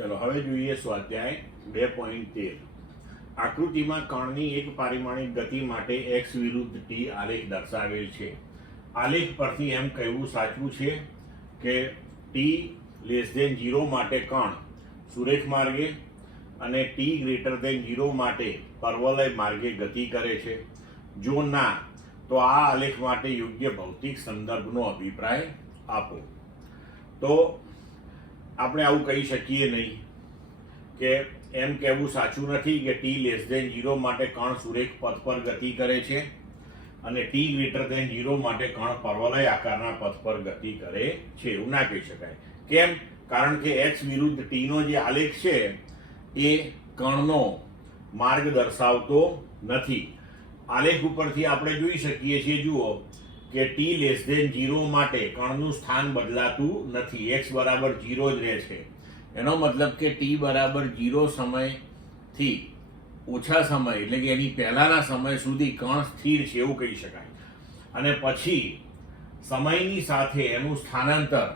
ચલો હવે જોઈએ સ્વાધ્યાય 2.13. આકૃતિમાં કણની એક પારિમાણિક ગતિ માટે x વિરુદ્ધ t આલેખ દર્શાવેલ છે. આલેખ પરથી એમ કહેવું સાચું છે કે t 0 માટે કણ સુરેખ માર્ગે અને t 0 માટે પરવલય માર્ગે ગતિ કરે છે. જો ના, તો આ આલેખ માટે યોગ્ય ભૌતિક સંદર્ભનો અભિપ્રાય આપો. તો આપણે આવું કહી શકીએ નહીં કે એમ કહેવું સાચું નથી કે t 0 માટે કણ સુરેખ પથ પર ગતિ કરે છે અને t 0 માટે કણ પરવલય આકારના પથ પર ગતિ કરે છે. એવું ના કહી શકાય. કેમ? કારણ કે x વિરુદ્ધ t નો જે આલેખ છે એ કણનો માર્ગ દર્શાવતો નથી. આલેખ ઉપરથી આપણે જોઈ શકીએ છીએ, જુઓ કે t<0 માટે કણનું સ્થાન બદલાતું નથી, x બરાબર 0 જ રહે છે. એનો મતલબ કે t બરાબર 0 સમયથી ઓછા સમય એટલે કે એની પહેલાના સમય સુધી કણ સ્થિર છે એવું કહી શકાય. અને પછી સમયની સાથે એનું સ્થાનાંતર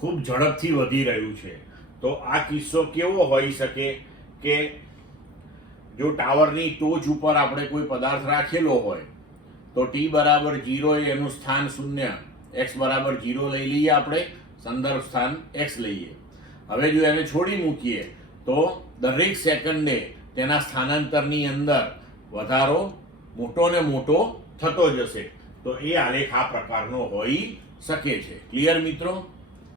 ખૂબ ઝડપથી વધી રહ્યું છે. તો આ કિસ્સો કેવો હોઈ શકે કે જો ટાવરની ટોચ ઉપર આપણે કોઈ પદાર્થ રાખેલો હોય તો t બરાબર 0 એ એનું સ્થાન 0, x બરાબર 0 લઈ લઈએ, આપણે સંદર્ભ સ્થાન x લઈએ. હવે જો એને છોડી મૂકીએ તો દરેક સેકન્ડે તેના સ્થાનાંતરની અંદર વધારો મોટો ને મોટો થતો જશે. તો એ આલેખ આ પ્રકારનો હોઈ શકે છે. ક્લિયર મિત્રો?